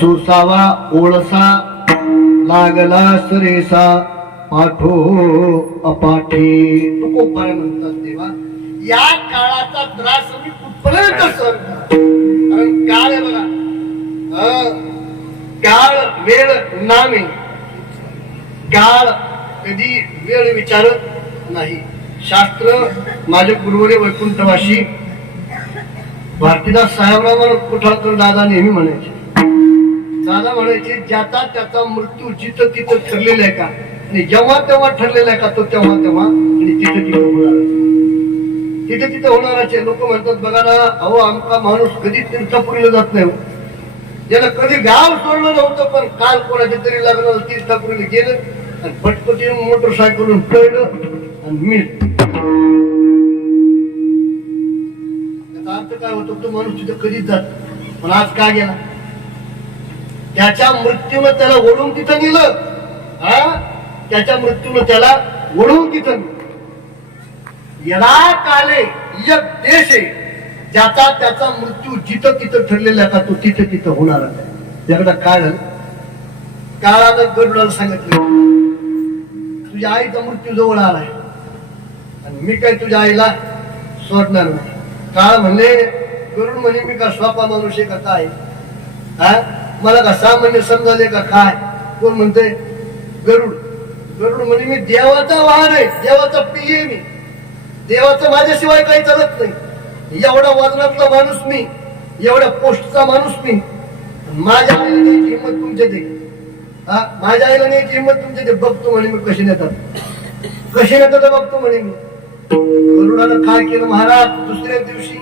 सुसावा ओळसा लागला सरेसा पाठो अपाठी. तुकोपाय म्हणतात देवा. या काळाचा त्रास मी कुठपर्यंत सहन करणार? कारण काळ आहे बघा. काळ वेळ नामे. काळ कधी वेळ विचारत नाही. शास्त्र माझे गुरुवरे वैकुंठवाशी भारतीदास साहेबराव कुठाळकर दादा नेहमी म्हणायचे. दादा म्हणायचे ज्याचा त्याचा मृत्यू जिथं तिथं ठरलेला आहे का? आणि जेव्हा तेव्हा ठरलेला आहे का तो तेव्हा तेव्हा आणि तिथं तिथं होणार तिथे तिथं होणारच आहे लोक म्हणतात बघा ना अहो आमचा माणूस कधी तीर्थपुरीला जात नाही. हो. ज्याला कधी गाव सोडलं नव्हतं पण काल कोणाच्या तरी लग्नाला तीर्थपुरीला गेलं आणि पटपटी मोटरसायकलून पळलं आणि मी त्याचा अर्थ काय होतो तो माणूस तिथं कधीच जात पण आज का गेला? त्याच्या मृत्यूनं त्याला ओढून तिथं नेलं. हा? त्याच्या मृत्यूनं त्याला ओढून तिथं नेलं. यदा काले एक देश आहे ज्याचा त्याचा मृत्यू जिथं तिथं ठरलेला आहे का तो तिथं तिथं होणार त्याकडं त्याकडे काळानं गरुडाला सांगितलं तुझ्या आईचा मृत्यू जवळ आलाय. आणि मी काय तुझ्या आईला सोडणार नाही. काळ म्हणले गरुड म्हणे मी का स्वापा माणूस आहे हा? मला का सामान्य समजाले का काय? कोण म्हणते गरुड. गरुड म्हणे मी देवाचा वाहन आहे. देवाचा पिय मी. देवाचं माझ्याशिवाय काही चालत नाही. एवढा वजनातला माणूस मी. एवढ्या पोस्टचा माणूस मी. माझ्या आईला न्यायची हिंमत तुमच्या दे हा? माझ्या आईला न्यायची हिंमत तुमच्या दे बघतो म्हणे मी कशी नेतात. कशी नेतात बघतो म्हणे मी. गरुडानं काय केलं महाराज. दुसऱ्या दिवशी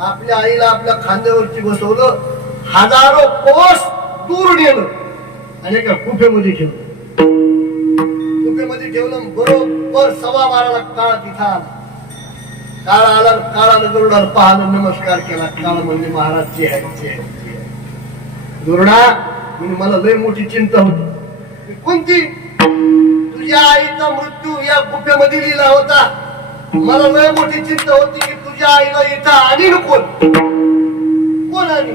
आपल्या आईला आपल्या खांद्यावरती बसवलं. हजारो कोस दूर नेलं आणि एका कुफेमध्ये ठेवलं. कुफेमध्ये ठेवलं बरोबर सवा बाराला काळ तिथं आला. काळ आला काळानं गरुडाला पाहलं नमस्कार केला. काळ म्हणजे महाराज जे आहे जे आहे, गरुडा म्हणजे मला लय मोठी चिंता होती. कोणती? तुझ्या आईचा मृत्यू या गुफेमध्ये लिहिला होता. मला लय मोठी चिंता होती की तुझ्या आईला इथं आणि कोण? कोण आणि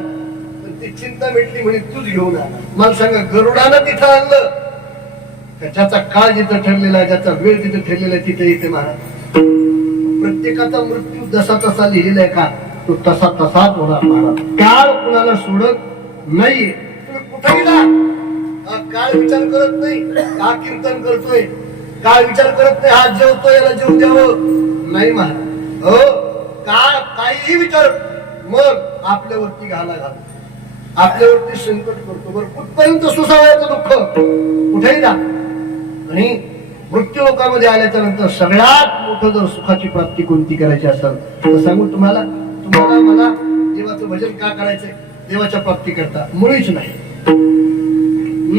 ती चिंता मिटली म्हणे तूच घेऊन आला. मला सांगा गरुडानं तिथं आणलं? त्याचा काळ जिथं ठरलेला आहे ज्याचा वेळ तिथं ठरलेला आहे तिथे येते महाराज. प्रत्येकाचा मृत्यू जसा तसा लिहिलेला आहे का तो तसा तसाच होणार महाराज. काळ कुणाला सोडत नाही तुम्ही कुठेही जा. काळ विचार करत नाही का कीर्तन करतोय. काळ विचार करत नाही हा जेवतोय याला जेव द्यावं. नाही महाराज. हो काळ काहीही विचार. मग आपल्यावरती घाला घालतो आपल्यावरती संकट करतो. बरं कुठपर्यंत सुसावायचं दुःख? कुठेही ना आणि मृत्यू लोकांमध्ये आल्याच्यानंतर सगळ्यात मोठं जर सुखाची प्राप्ती कोणती करायची असेल तर सांगू तुम्हाला तुम्हाला मला देवाचं भजन का करायचंय? देवाच्या प्राप्ती करता मुळीच नाही.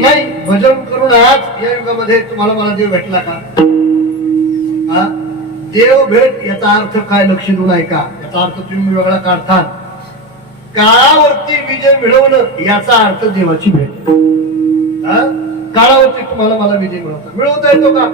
नाही भजन करून आज या युगामध्ये तुम्हाला मला देव भेटला का? हा? देव भेट याचा अर्थ काय? लक्ष देऊन ऐका याचा अर्थ तुम्ही वेगळा काढता. काळावरती विजय मिळवणं याचा अर्थ देवाची भेट. काळावरती तुम्हाला मला विजय मिळवता. मिळवता येतो का?